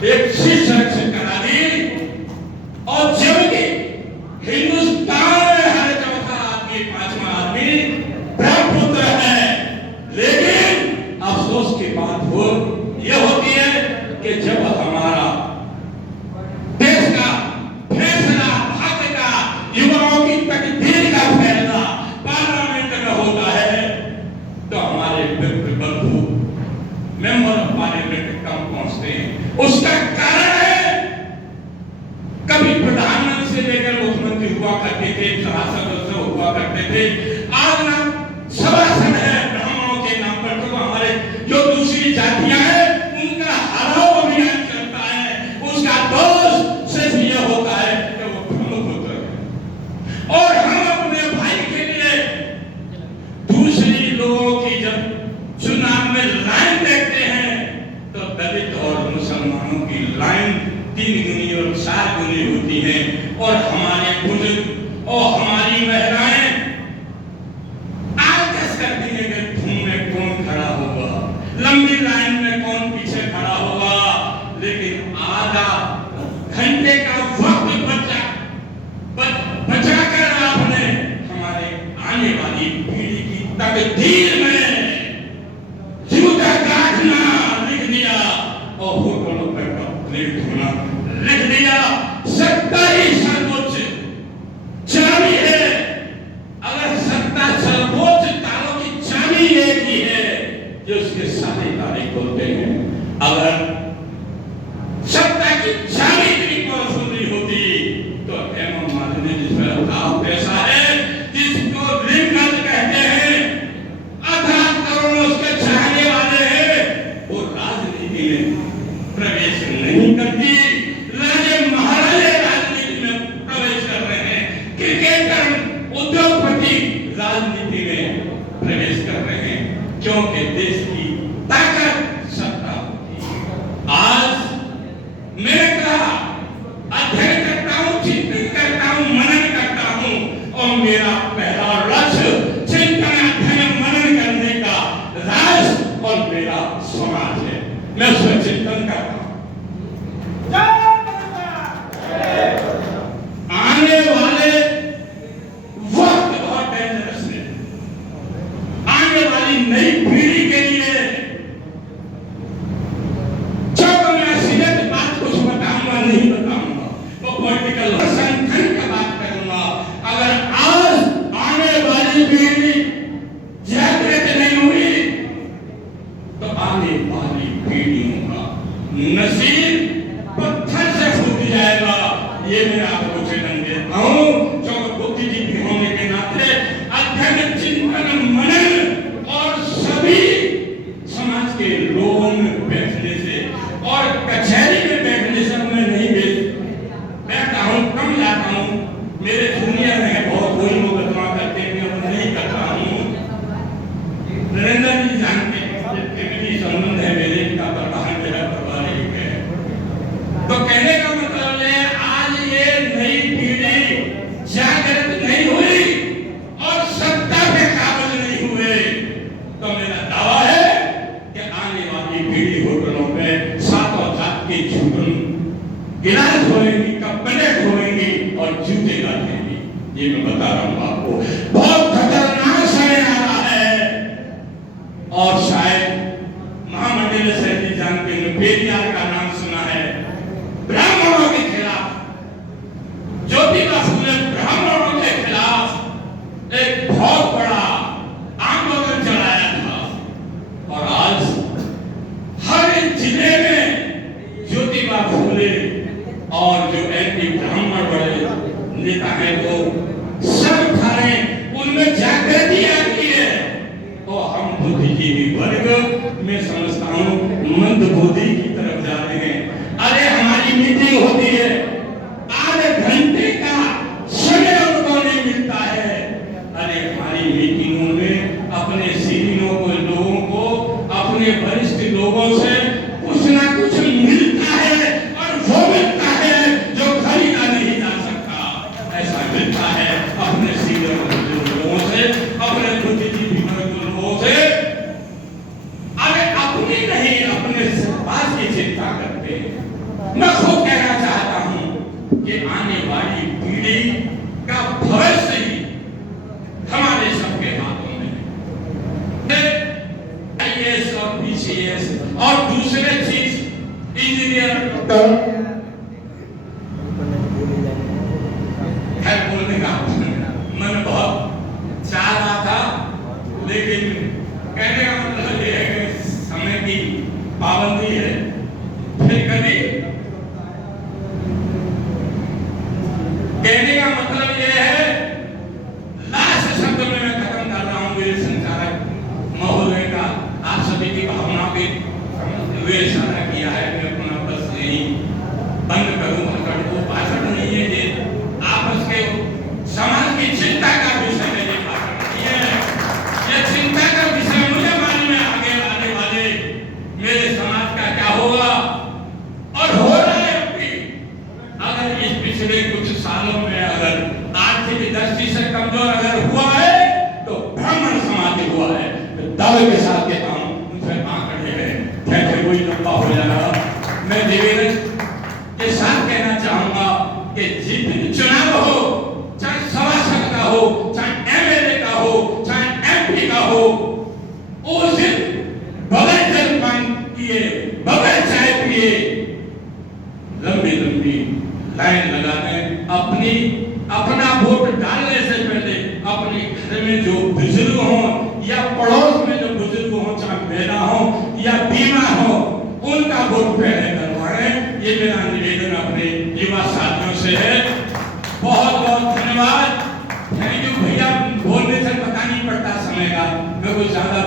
एक शीर्ष आरक्षण करा दी, और जबकि हिंदुस्तान में हर चौथा आदमी, पांचवा आदमी ब्रह्मपुत्र है। लेकिन अफसोस की बात यह होती है कि जब हमारा देश का फैसला, हक का, युवाओं की तकदीर का फैसला पार्लियामेंट में होता है, तो हमारे बंधु मेंबर ऑफ पार्लियामेंट कम पहुंचते हैं। उसका कारण है, कभी प्रधानमंत्री से लेकर मुख्यमंत्री हुआ करते थे, सभासद हुआ करते थे, आज ना सभासद है ब्राह्मणों के नाम पर। तो हमारे जो दूसरी जातियां हैं उनका हराओ अभियान चलता है। उसका दोष सिर्फ यह होता है कि वो ब्रह्मपुत्र है, और हम अपने भाई के लिए दूसरी लोगों की जब चुनाव में लाइन देखते हैं तो दलित और मुसलमानों की लाइन 3 गुनी और 4 गुनी होती है, और हमारे बुजुर्ग और हमारी महिलाएं आलकस करती है कि धूम में कौन खड़ा होगा, लंबी लाइन में कौन पीछे खड़ा होगा। लेकिन आधा घंटे का वक्त बचा कर आपने हमारे आने वाली पीढ़ी की तकदीर में जूता काटना लिख दिया, और होटलों पर प्लेट धोना लिख दिया। सत्ता ही सर्वोच्च चाबी है। अगर सत्ता सर्वोच्च तालों की चाबी एक ही है जो उसके सारे ताले खोलते हैं, अगर सत्ता की चाबी इतनी पावरफुल होती तो हेमंत मालिनी जिसमें दाव पैसा है, जिसको लिंकन कहते हैं, अथा करोड़ों उसके चाहने वाले हैं, वो राजनीति में प्रवेश नहीं करती। राजे महाराजे राजनीति में प्रवेश कर रहे हैं, क्रिकेटर, उद्योगपति राजनीति में प्रवेश कर रहे हैं, क्योंकि देश की ताकत सत्ता होती है। आज मैं अध्ययन करता हूं, चिंतन करता हूं, मनन करता हूं, और मेरा पहला लक्ष्य चिंतन, अध्ययन, मनन करने का राष्ट्र और मेरा समाज है। मैं उसमें चिंतन करता हूं। आने वाले वक्त बहुत डेंजरस है। आने वाली नई पीढ़ी के लिए जब मैं सीधे बात कुछ बताऊंगा, नहीं बताऊंगा, वो पॉलिटिकल संगठन का बात करूंगा। अगर आज आने वाली पीढ़ी जागृत नहीं हुई तो आने वाली पीढ़ियों का नसीब पत्थर से फूट जाएगा। ये मैं आपको चेतन देता हूं, क्योंकि बुद्धिजीवी होने के नाते अध्ययन, चिंतन, मनन और सभी समाज के लोगों में बैठने से और कचहरी में बैठने से मैं नहीं बैठता हूं, कम जाता हूं। मेरे जूनियर हैं बहुत, कोई मुकदमा करते हैं, मैं नहीं करता हूं। नरेंद्र जी जानते हैं, फैमिली संबंध है मेरे का, प्रधान मेरा पारिवारिक है। तो कहने का मतलब है, आज ये नई पीढ़ी जागृत नहीं हुई और सत्ता पे काबिज नहीं हुए, तो मेरा दावा है कि आने वाली पीढ़ी होटलों में सातों जात के झूठन गिलास धोएंगी, कपड़े धोएंगी और जूते गाड़ेंगी। ये मैं बता रहा हूँ आपको, बहुत खतरनाक समय आ रहा है। और शायद महामंडल से भी जानते हैं, पेरियार का नाम सुना है, ब्राह्मणों के खिलाफ ज्योतिबा फुले ब्राह्मणों के खिलाफ एक बहुत बड़ा आंदोलन चलाया था, और आज हर जिले में ज्योतिबा फुले और जो एंटी ब्राह्मण बड़े नेता हैं वो सब थाने उनमें जागृति आती है। और हम बुद्धिजीवी वर्ग में समझता हूँ मंद बुद्धि की तरफ जा रहे हैं। अरे हमारी मीटिंग होती है, आधे घंटे का समय उनको नहीं मिलता है। अरे हमारी मीटिंगों में अपने सीनियरों को, लोगों को, अपने वरिष्ठ लोगों से कुछ ना कुछ मिलता है, और वो मिलता है जो खरीदा नहीं जा सकता। ऐसा मिलता है अपने सीनियर लोगों से, अपने बुद्धिजीवी लोगों से। अरे अपनी नहीं, अपने खैर बोलने का मन बहुत चाह रहा था, लेकिन कहने का मतलब ये है कि समय की पाबंदी है। फिर कभी कहने का मतलब ये है, लास्ट शब्द में मैं खत्म कर रहा हूँ मेरे संचालक महोदय का, आप सभी की भावनाओं के हुए इशारा किया है। मैं अपना बस यही बंद करूँ, वो भाषण नहीं है, ये आपस के समाज की चिंता का विषय है। ये भाषण ये चिंता का विषय मुझे मालूम है आगे आने वाले मेरे समाज का क्या होगा और हो रहा है अभी। अगर इस पिछले कुछ सालों में अगर आर्थिक दृष्टि से कमजोर अगर हुआ है तो ब्राह्मण समाज हुआ है। तो दावे के साथ कहता हूँ, मुझे आंकड़े हैं, कैसे कोई लंबा हो जाएगा। मैं देवेंद्र के साथ कहना चाहूंगा कि जितने चुनाव हो, चाहे सभासद का हो, चाहे एमएलए का हो, चाहे एमपी का हो, उस दिन बगैर जलपान किए, बगैर चाय पिए, लंबी लंबी लाइन लगाने, अपना वोट डालने से पहले अपने घर में जो बुजुर्ग हो या पड़ोस में जो बुजुर्ग हो, चाहे बेटा हो या बीमार हो, उनका वोट पहले करवाएं। ये मेरा निवेदन अपने युवा साथियों से है। बहुत बहुत धन्यवाद। थैंक यू भैया, बोलने से पता नहीं पड़ता समय का, मैं कुछ ज्यादा